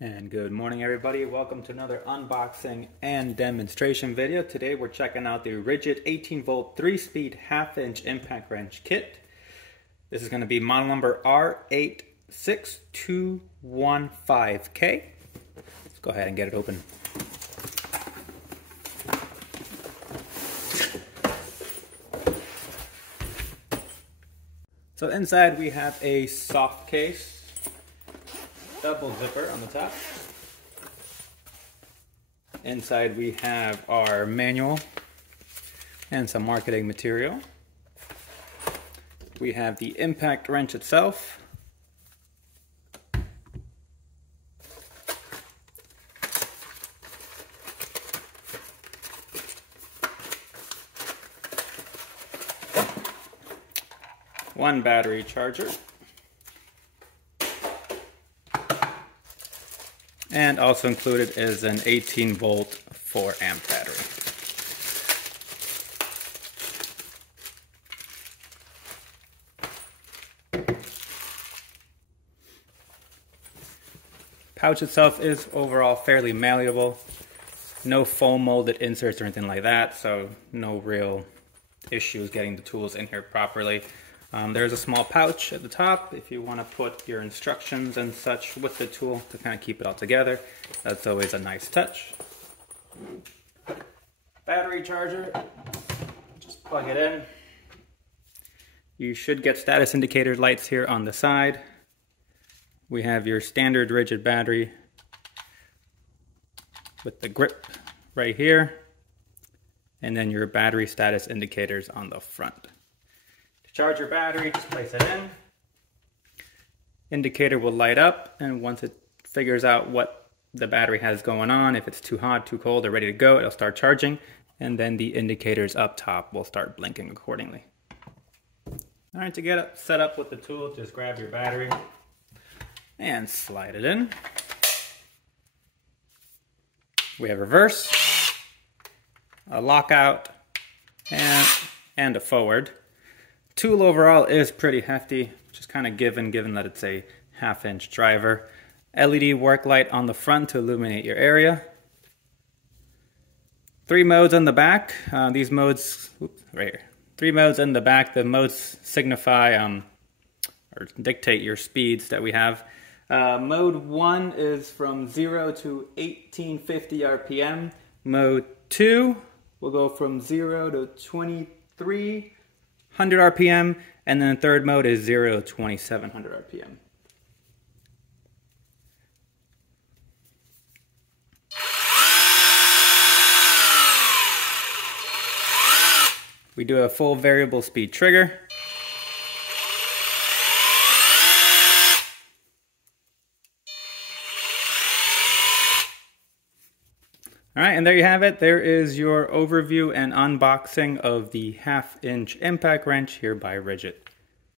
And good morning everybody, welcome to another unboxing and demonstration video. Today we're checking out the Ridgid 18 volt 3-speed half-inch impact wrench kit. This is going to be model number R86215K. Let's go ahead and get it open. So inside we have a soft case. Double zipper on the top. Inside we have our manual and some marketing material. We have the impact wrench itself. One battery charger. And also included is an 18 volt 4 amp battery. Pouch itself is overall fairly malleable. No foam molded inserts or anything like that, so no real issues getting the tools in here properly. There's a small pouch at the top if you want to put your instructions and such with the tool to kind of keep it all together. That's always a nice touch. Battery charger, just plug it in. You should get status indicator lights here on the side. We have your standard Ridgid battery with the grip right here, and then your battery status indicators on the front. Charge your battery, just place it in. Indicator will light up, and once it figures out what the battery has going on, if it's too hot, too cold, or ready to go, it'll start charging, and then the indicators up top will start blinking accordingly. All right, to get it set up with the tool, just grab your battery and slide it in. We have reverse, a lockout, and a forward. Tool overall is pretty hefty, just kind of given that it's a half-inch driver. LED work light on the front to illuminate your area. 3 modes on the back. These modes, right here. 3 modes in the back. The modes signify or dictate your speeds that we have. Mode 1 is from 0 to 1850 RPM. Mode 2 will go from 0 to 2300 RPM, and then the third mode is 0 to 2700 RPM. We do a full variable speed trigger. All right, and there you have it. There is your overview and unboxing of the half-inch impact wrench here by Ridgid.